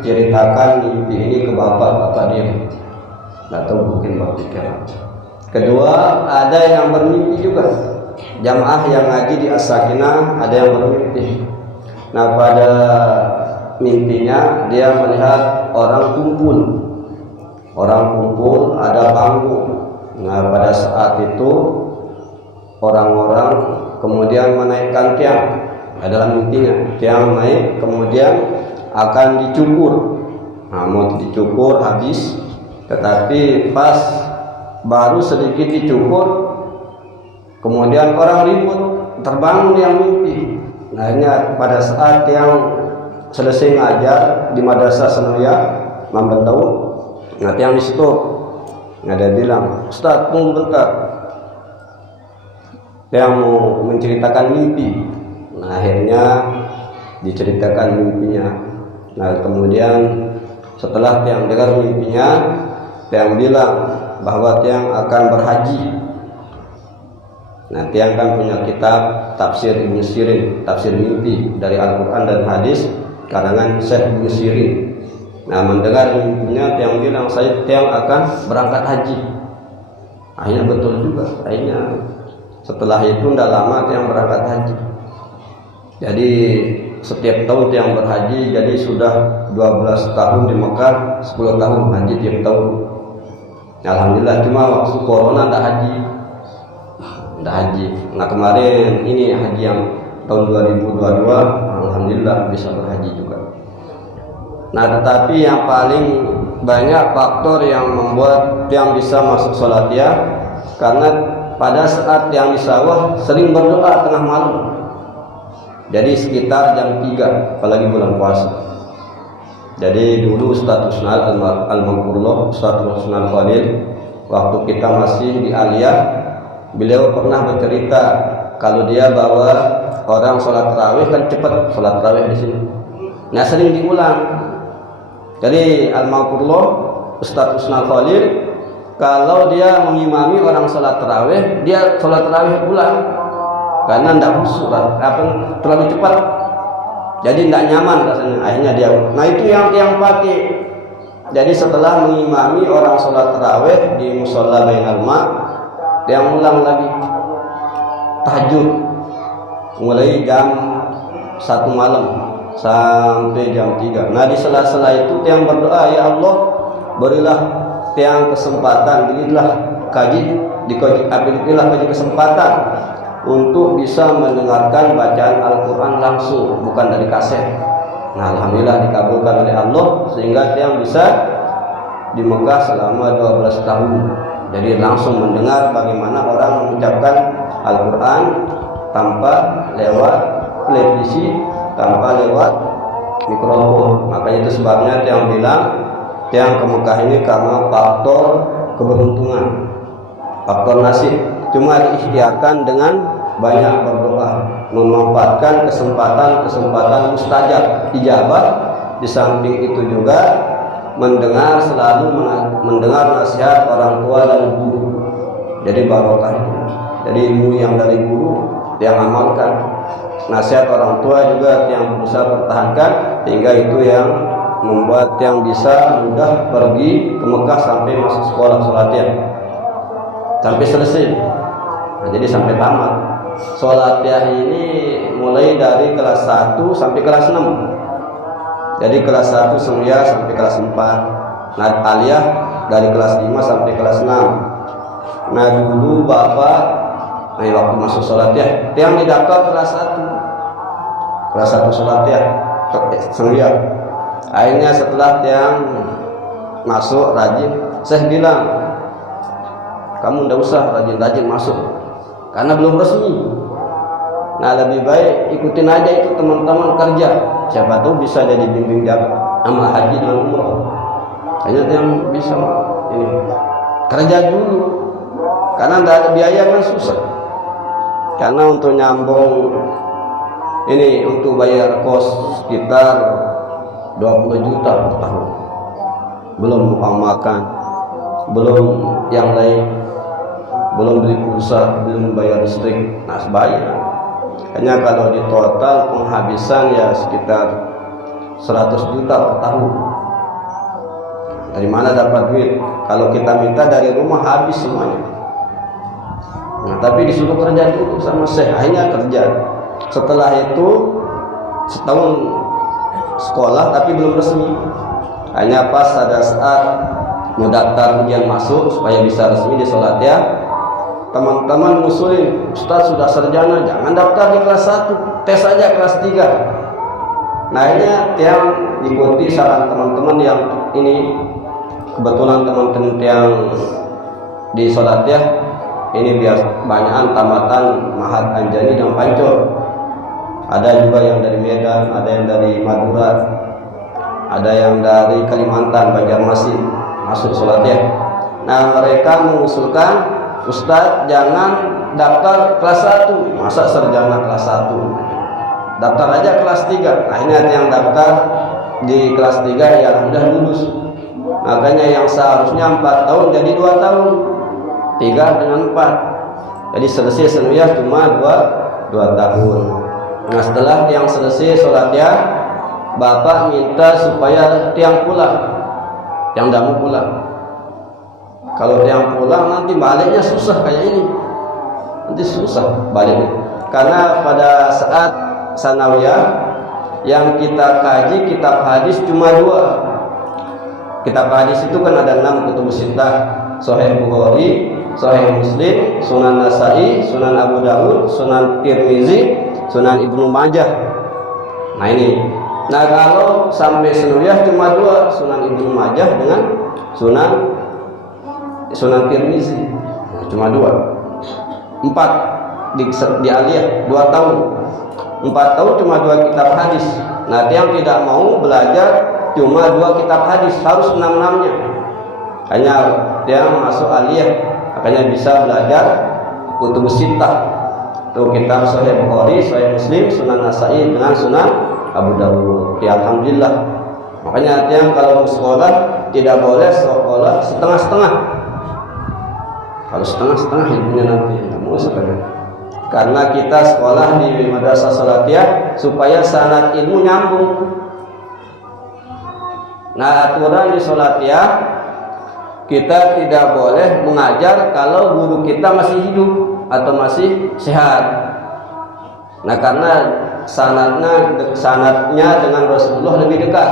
ceritakan mimpi ini ke bapak dia. Nggak tahu, mungkin berpikiran. Kedua, ada yang bermimpi juga. Jamaah yang ngaji di As-Sakinah ada yang bermimpi. Nah, pada mimpinya dia melihat orang kumpul ada panggung. Nah, pada saat itu orang-orang kemudian menaikkan tiang. Dalam mimpinya tiang naik kemudian akan dicukur. Nah, mau dicukur habis, tetapi pas baru sedikit dicukur kemudian orang ribut, terbangun yang mimpi. Nah akhirnya pada saat yang selesai ngajar di Madrasah Sanawiyah Mambentau, nah yang di situ nggak ada bilang, Ustaz tunggu bentar, yang mau menceritakan mimpi. Nah akhirnya diceritakan mimpinya. Nah kemudian setelah Tiang dengar mimpinya, Tiang bilang bahwa Tiang akan berhaji. Nah Tiang kan punya kitab Tafsir Ibnu Sirin, tafsir mimpi dari Al-Quran dan Hadis karangan Syekh Ibnu Sirin. Nah mendengar mimpinya Tiang bilang, Tiang akan berangkat haji. Akhirnya betul juga. Akhirnya setelah itu tidak lama Tiang berangkat haji. Jadi setiap tahun Tiang berhaji, jadi sudah 12 tahun di Mekah, 10 tahun haji tiap tahun. Alhamdulillah, cuma waktu corona tidak haji. Nah kemarin ini haji yang tahun 2022, alhamdulillah bisa berhaji juga. Nah tetapi yang paling banyak faktor yang membuat Tiang bisa masuk Salatiyah, karena pada saat Tiang di sawah sering berdoa tengah malam. Jadi sekitar jam 3, apalagi bulan puasa. Jadi dulu Ustaz Husnal Al-Maghfurullah, Ustaz Husnal Khalil, waktu kita masih di Aliyah, beliau pernah bercerita kalau dia bawa orang sholat tarawih, kan cepat sholat tarawih di sini. Nah sering diulang. Jadi Al-Maghfurullah, Ustaz Husnal Khalil, kalau dia mengimami orang sholat tarawih, dia sholat tarawih ulang. Karena tidak khusyuk, terlalu cepat, jadi tidak nyaman rasanya. Akhirnya dia, nah itu yang pakai. Jadi setelah mengimami orang sholat tarawih di musola Bainal Ma, dia ulang lagi tahajud mulai jam 1 malam sampai jam 3. Nah di sela-sela itu Tiang berdoa, ya Allah berilah Tiang kesempatan, berilah berilah kaji kesempatan untuk bisa mendengarkan bacaan Al-Quran langsung, bukan dari kaset. Nah alhamdulillah dikabulkan oleh Allah, sehingga Tiang bisa di Mekah selama 12 tahun. Jadi langsung mendengar bagaimana orang mengucapkan Al-Quran tanpa lewat televisi, tanpa lewat mikrofon. Makanya itu sebabnya Tiang bilang Tiang ke Mekah ini karena faktor keberuntungan, faktor nasib. Cuma diikhtiarkan dengan banyak berdoa, memanfaatkan kesempatan mustajab ijabah. Di samping itu juga selalu mendengar nasihat orang tua dan guru. Jadi barokah itu. Jadi ilmu yang dari guru yang amalkan, nasihat orang tua juga yang berusaha pertahankan, sehingga itu yang membuat yang bisa mudah pergi ke Mekah sampai masuk sekolah Salatiyah sampai selesai. Nah, jadi sampai tamat. Salatiyah ini mulai dari kelas 1 sampai kelas 6. Jadi kelas 1 Sanawiyah sampai kelas 4. Nah, Aliyah dari kelas 5 sampai kelas 6. Nah, dulu Bapak waktu masuk Salatiyah, Tiang didaftar kelas 1. Kelas 1 Salatiyah Sanawiyah. Akhirnya setelah Tiang masuk rajin, saya bilang, kamu tidak usah rajin-rajin masuk, karena belum resmi. Nah lebih baik ikutin aja itu teman-teman kerja, siapa tahu bisa jadi bimbing amal haji dan umroh. Hanya yang bisa ini kerja dulu, karena tidak ada biaya kan susah. Karena untuk nyambung ini, untuk bayar kos sekitar 20 juta per tahun, belum uang makan, belum yang lain, belum beli pulsa, belum bayar listrik. Nah bayar. Hanya kalau di total penghabisan ya sekitar 100 juta per tahun. Dari mana dapat duit? Kalau kita minta dari rumah habis semuanya. Nah tapi disuruh kerja dulu sama saya, akhirnya kerja. Setelah itu setahun sekolah tapi belum resmi. Hanya pas ada saat mau daftar ujian masuk supaya bisa resmi di Salatiyah, teman-teman ngusulin, Ustaz sudah sarjana, jangan daftar di kelas 1, tes aja kelas 3. Nah ini Tiang ikuti saran teman-teman yang ini, kebetulan teman-teman yang di Salatiyah ini biar banyakan tamatan Mahat Anjani dan Pancor. Ada juga yang dari Medan, ada yang dari Madura, ada yang dari Kalimantan, Banjarmasin masuk sholat ya. Nah mereka mengusulkan, Ustadz jangan daftar kelas 1, masa sarjana kelas 1, daftar aja kelas 3. Nah ini ada yang daftar di kelas 3 ya alhamdulillah lulus. Makanya yang seharusnya 4 tahun jadi 2 tahun, 3 dengan 4, jadi selesai sanawiyah cuma 2 tahun. Nah setelah tiang selesai sholatnya, bapak minta supaya tiang pulang, tiang damu pulang. Kalau tiang pulang nanti baliknya susah kayak ini, nanti susah baliknya. Karena pada saat sanawiyah yang kita kaji kitab hadis cuma 2. Kitab hadis itu kan ada 6 kutubus sittah, Sahih Bukhari, Sahih Muslim, Sunan Nasa'i, Sunan Abu Dawud, Sunan Tirmizi, Sunan Ibnu Majah. Nah ini. Nah kalau sampai sanawiyah cuma 2, Sunan Ibnu Majah dengan Sunan Tirmizi. Nah, cuma 2. 4 di aliyah 2 tahun. 4 tahun cuma 2 kitab hadis. Nah yang tidak mau belajar cuma 2 kitab hadis, harus 6-6-nya. Hanya dia masuk aliyah, makanya bisa belajar kutubus sittah. Tuh kitab Sahih Bukhari, Sahih Muslim, Sunan Nasa'i dengan Sunan Abu Dawud. Ya alhamdulillah. Makanya yang kalau sekolah tidak boleh sekolah setengah-setengah. Kalau setengah-setengah ilmunya nanti nggak mau sekali. Karena kita sekolah di madrasah salatiyah supaya sanad ilmu nyambung. Nah aturan di salatiyah, kita tidak boleh mengajar kalau guru kita masih hidup atau masih sehat. Nah karena sanadnya dengan Rasulullah lebih dekat.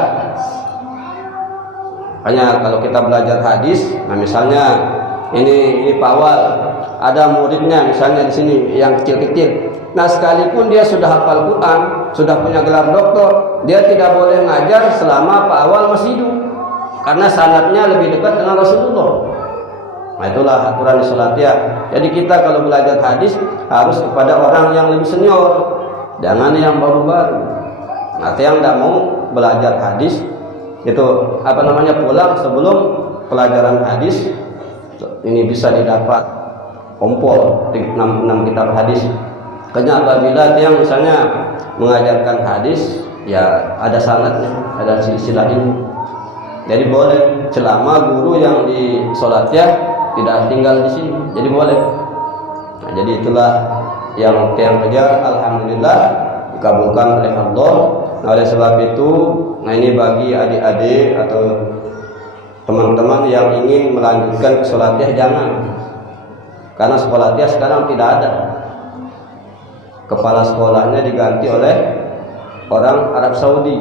Hanya kalau kita belajar hadis, nah misalnya ini Pawal, ada muridnya misalnya di sini yang kecil-kecil. Nah sekalipun dia sudah hafal Quran, sudah punya gelar doktor, dia tidak boleh ngajar selama Pak Awal masih hidup, karena sanadnya lebih dekat dengan Rasulullah. Nah itulah aturan di salatiyah. Jadi kita kalau belajar hadis harus kepada orang yang lebih senior, jangan yang baru-baru. Nanti yang tidak mau belajar hadis itu pulang sebelum pelajaran hadis ini bisa didapat kompol 6 kitab hadis. Karena apabila yang misalnya mengajarkan hadis ya ada sanadnya, ada silsilah ilmu. Jadi boleh selama guru yang di salatiyah tidak tinggal di sini, jadi boleh. Nah, jadi itulah yang kejar, alhamdulillah dikabulkan oleh Allah. Nah, oleh sebab itu, nah ini bagi adik-adik atau teman-teman yang ingin melanjutkan ke salatiyah jangan, karena salatiyah sekarang tidak ada. Kepala sekolahnya diganti oleh orang Arab Saudi.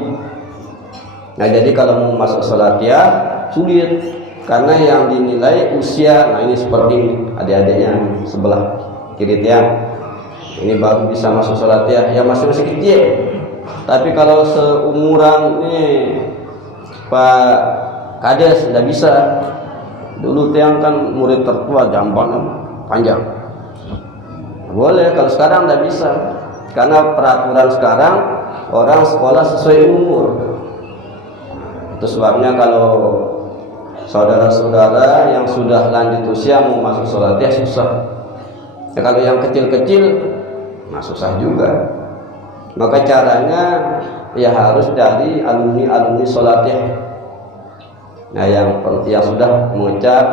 Nah jadi kalau mau masuk salatiyah sulit. Karena yang dinilai usia, nah ini seperti ini, adik-adiknya sebelah kiri tiang, ini baru bisa masuk salatiyah, yang masih kecil. Tapi kalau seumuran ini Pak Kades sudah bisa. Dulu tiang kan murid tertua, jambannya panjang. Boleh, kalau sekarang tidak bisa, karena peraturan sekarang orang sekolah sesuai umur. Itu sebabnya kalau saudara-saudara yang sudah lanjut usia mau masuk salatiyah susah. Ya, kalau yang kecil-kecil nah susah juga. Maka caranya ya harus dari alumni salatiyah. Nah yang sudah mengejar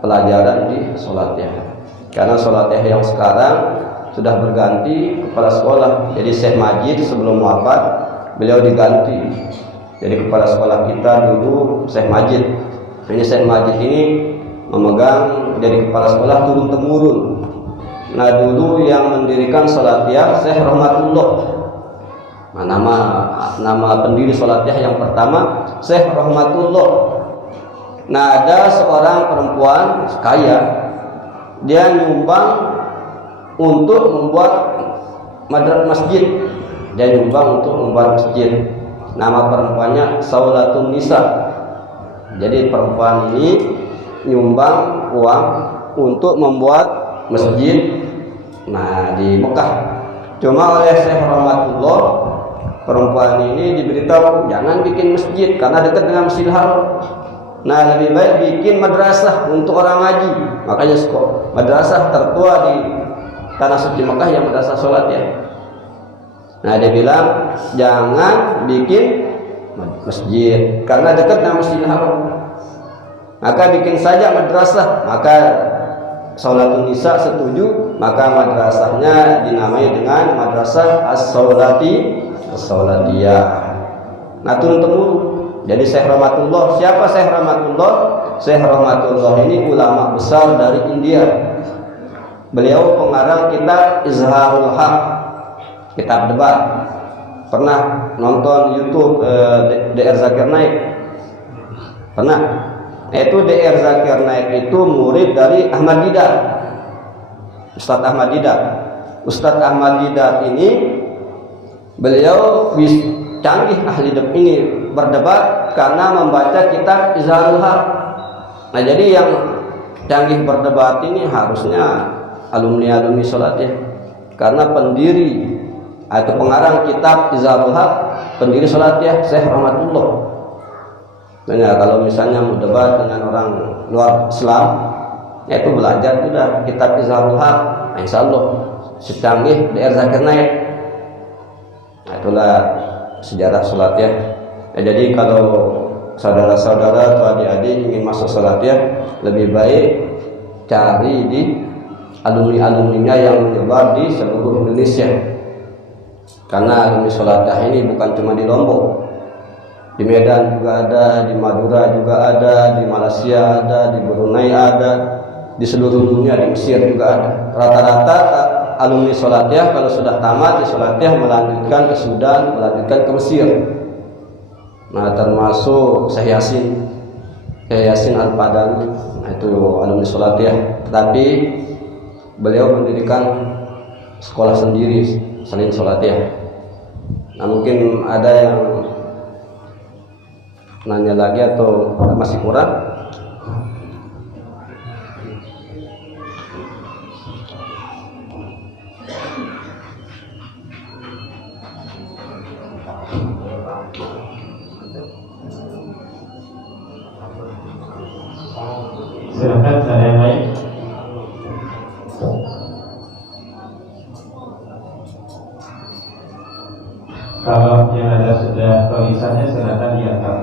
pelajaran di salatiyah. Karena salatiyah yang sekarang sudah berganti kepala sekolah. Jadi Syekh Majid sebelum wafat beliau diganti. Jadi kepala sekolah kita dulu Syekh Majid. Ini Syekh Majid ini memegang dari kepala sekolah turun temurun. Nah dulu yang mendirikan salatiyah Syekh Rahmatullah. Nah, nama pendiri salatiyah yang pertama Syekh Rahmatullah. Nah ada seorang perempuan kaya, dia nyumbang untuk membuat masjid. Dia nyumbang untuk membuat masjid. Nama perempuannya Saulatun Nisa. Jadi perempuan ini nyumbang uang untuk membuat masjid. Nah di Mekah Cuma oleh Syekh Rahmatullah, perempuan ini diberitahu jangan bikin masjid karena dekat dengan Masjidil Haram. Nah, lebih baik bikin madrasah untuk orang ngaji. Makanya madrasah tertua di tanah suci Mekah yang madrasah sholat ya. Nah, dia bilang jangan bikin masjid karena dekat dengan Masjidil Haram. Maka bikin saja madrasah. Maka Sholatul Nisa setuju, maka madrasahnya dinamai dengan Madrasah As-Saulatiyah. Nah, turun-temurun. Jadi Syekh Rahmatullah, siapa Syekh Rahmatullah? Syekh Rahmatullah ini ulama besar dari India. Beliau pengarang kitab Izharul Haq, kitab debat. Pernah nonton YouTube DR Zakir Naik? Pernah? Itu DR Zakir Naik itu murid dari Ahmad Didat, Ustadz Ahmad Didat. Ustadz Ahmad Didat ini beliau canggih ahli debat ini berdebat karena membaca kitab Izharul Haq. Nah, jadi yang canggih berdebat ini harusnya alumni sholat ya, karena pendiri atau pengarang kitab Izharul Haq, pendiri sholat ya Syekh Rahmatullah. Nah, kalau misalnya mau debat dengan orang luar Islam, yaitu belajar sudah kitab Izharul Haq, insya Allah secanggih DR Zakir Naik. Nah, itulah sejarah sholat ya. Jadi kalau saudara-saudara atau adik-adik ingin masuk sholat ya, lebih baik cari di alumni-alumninya yang menyebar di seluruh Indonesia. Karena alumni sholat ini bukan cuma di Lombok, di Medan juga ada, di Madura juga ada, di Malaysia ada, di Brunei ada, di seluruh dunia, di Mesir juga ada. Rata-rata alumni Sholatiyah kalau sudah tamat di Sholatiyah melanjutkan ke Sudan, melanjutkan ke Mesir. Nah, termasuk Syekh Yasin Al-Padani, nah, itu alumni Sholatiyah. Tetapi beliau mendirikan sekolah sendiri selain Sholatiyah. Nah, mungkin ada yang nanya lagi atau masih kurang? Silakan, ada yang lain? Kalau yang ada sudah tulisannya silakan diangkat.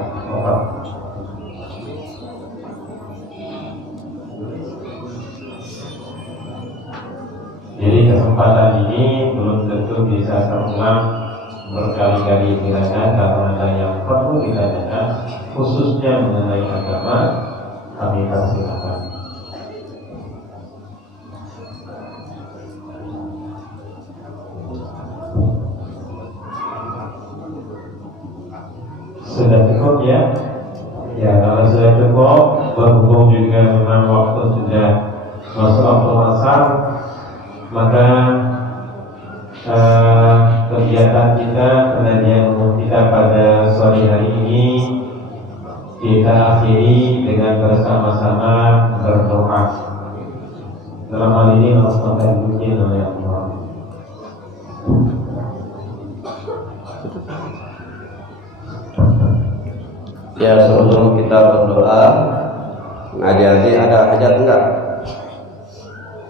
Jadi kesempatan ini belum tentu bisa terulang berkali-kali ditanyakan, karena ada yang perlu ditanyakan khususnya mengenai agama, kami persilakan. Sudah cukup ya? Ya, kalau sudah cukup, berhubung juga memang waktu sudah masuk waktu asar, maka kegiatan kita, pengajian umum kita pada sore hari ini kita akhiri dengan bersama-sama berdoa. Dalam hal ini Allah dipuji oleh Allah. Ya, sebelum kita berdoa, adik-adik ada hajat enggak?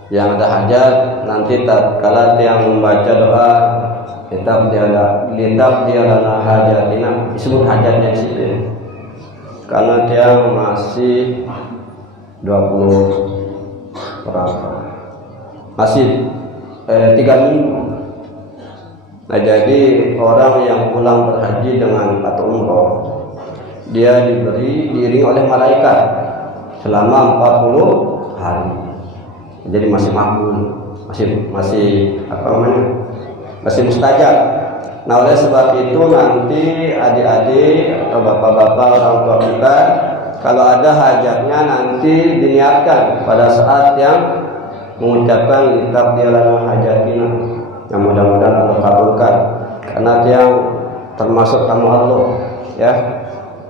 Yang ada hajat, nanti tatkala yang membaca doa kitab dia lana hajatina, disebut hajatnya di situ. Karena dia masih 20 berapa? Masih 3 minggu. Nah, jadi orang yang pulang berhaji dengan atau umroh, dia diiringi oleh malaikat selama 40 hari. Jadi masih makbul, masih apa namanya? Masih mustajab. Nah, oleh sebab itu nanti adik-adik atau bapak-bapak orang tua kita kalau ada hajatnya nanti diniatkan pada saat yang mengucapkan kitab dia lana hajatina. Yang mudah-mudahan Allah kabulkan. Karena dia termasuk tamu Allah, ya.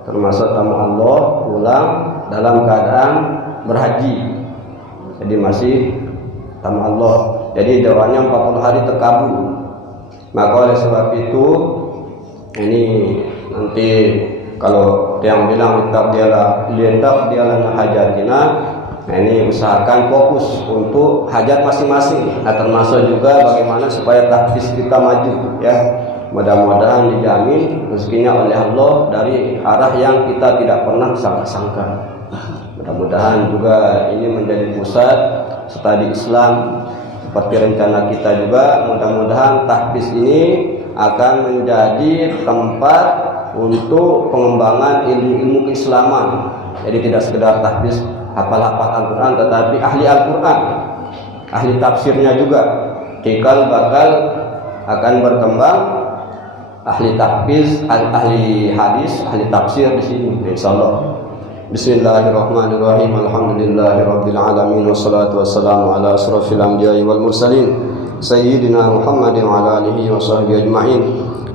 Termasuk tamu Allah pulang dalam keadaan berhaji. Jadi masih tamu Allah. Jadi doanya 40 hari terkabul. Maka oleh sebab itu ini nanti kalau yang bilang litak dialah hajatina, nah ini usahakan fokus untuk hajat masing-masing. Nah termasuk juga bagaimana supaya tahfiz kita maju ya. Mudah-mudahan dijamin rezekinya oleh Allah dari arah yang kita tidak pernah sangka-sangka. Mudah-mudahan juga ini menjadi pusat studi Islam seperti rencana kita juga. Mudah-mudahan tahfiz ini akan menjadi tempat untuk pengembangan ilmu-ilmu keislaman. Jadi tidak sekedar tahfiz hafal-hafal Al-Quran, tetapi ahli Al-Quran, ahli tafsirnya juga. Cikal bakal akan berkembang ahli tahfiz, ahli hadis, ahli tafsir di sini insyaallah. Bismillahirrahmanirrahim. Alhamdulillahirabbil alamin wassalatu wassalamu ala asrofil anbiya'i wal mursalin sayyidina Muhammadin wa ala alihi wa sahbihi ajma'in.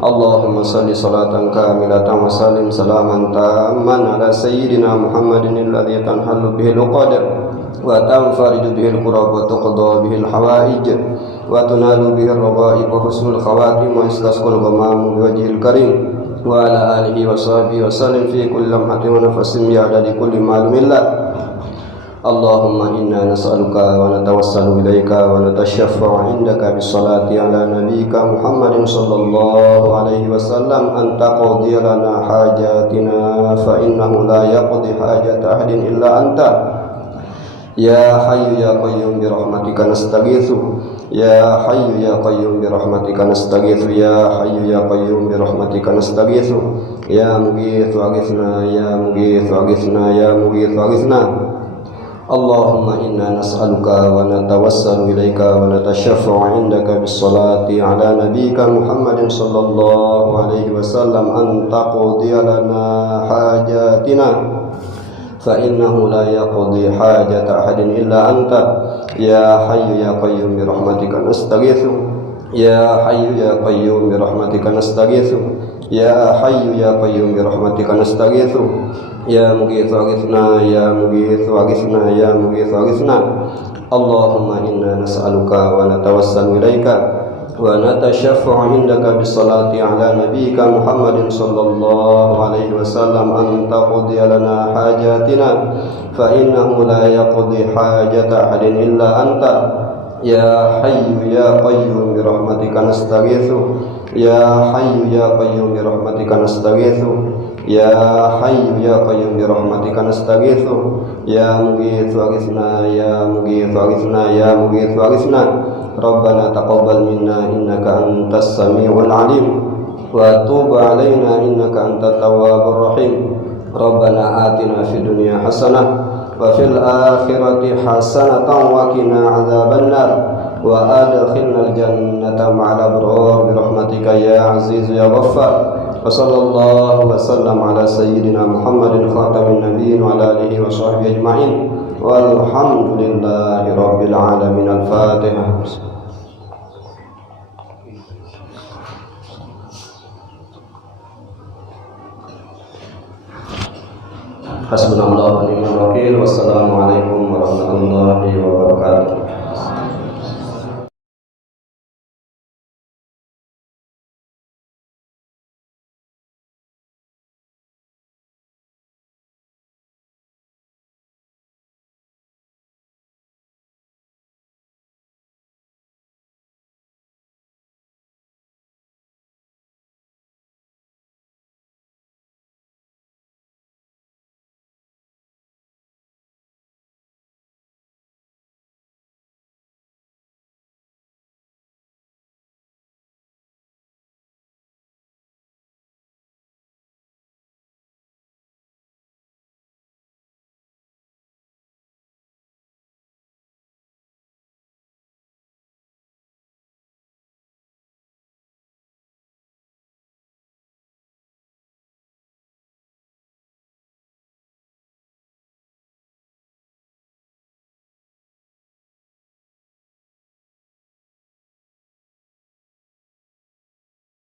Allahumma salli salatan kamilatan wa sallim salaman tamman ala sayyidina Muhammadin alladhi tanhallu bihi al-uqad wa tanfariju bihi al-kurab wa tuqda bihi al-hawaij wa tunalu bihi ar-raghaib wa husnul khawatim wa istasqal ghamam bi wajhil karim wa ala alihi wa sahbihi wa sallim fi kulli lamhatin wa nafasin bi adadi kulli ma'lumillah. Allahumma inna nas'aluka wa natawassalu ilaika wa natashaffa'u indaka bis-salati ala nabiyyika Muhammadin sallallahu alaihi wasallam an taqdi lana hajatina fa innahu la yaqdi hajata ahadin illa anta. Ya hayyu ya qayyum bi rahmatika nastaghitsu. Ya hayyu ya qayyum bi rahmatika nastaghitsu. Ya hayyu ya qayyum bi rahmatika nastaghitsu. Ya mughithu aghithna, ya mughithu aghithna, ya mughithu aghithna. Allahumma inna nas'aluka wa natawassalu ilaika wa natashaffa'u indaka bis-salati ala nabiyyika Muhammadin sallallahu alaihi wasallam an taqdiya lana hajatina fa innahu la yaqdi hajata ahadin illa anta. Ya hayyu ya qayyum bi rahmatika nastaghitsu. Ya hayyu ya qayyum bi rahmatika nastaghitsu. Ya hayyu ya qayyum bi rahmatika nastaghitsu. Ya mughithu aghithna, ya mughithu aghithna, ya mughithu aghithna. Allahumma inna nas'aluka wa natawassalu ilaika wa natashaffa'u indaka bis-salati ala nabiyyika Muhammadin sallallahu alaihi wasallam an taqdiya lana hajatina fa innahu la yaqdi hajata ahadin illa anta. Ya hayyu ya qayyum bi rahmatika nastaghitsu. Ya hayyu ya qayyum bi rahmatika nastaghitsu. Ya hayyu ya qayyum bi rahmatika nastaghitsu. Ya mughithu aghithna, ya mughithu aghithna, ya mughithu aghithna. Rabbana taqabbal minna innaka antas samiul alim wa tub alaina innaka antat tawwabur rahim. Rabbana atina fid dunya hasanah wa fil akhirati hasanatan wa qina adzabannar wa adkhilnal jannata ma'al abrar bi rahmatika ya aziz ya ghaffar. Wa sallallahu wa sallam ala sayyidina Muhammadin khatamin nabiyyin wa ala alihi wa sahbihi ajma'in walhamdulillahi rabbil alamin. Al-Fatihah. Hasbunallahu wa ni'mal wakil. Wassalamualaikum warahmatullahi wabarakatuh.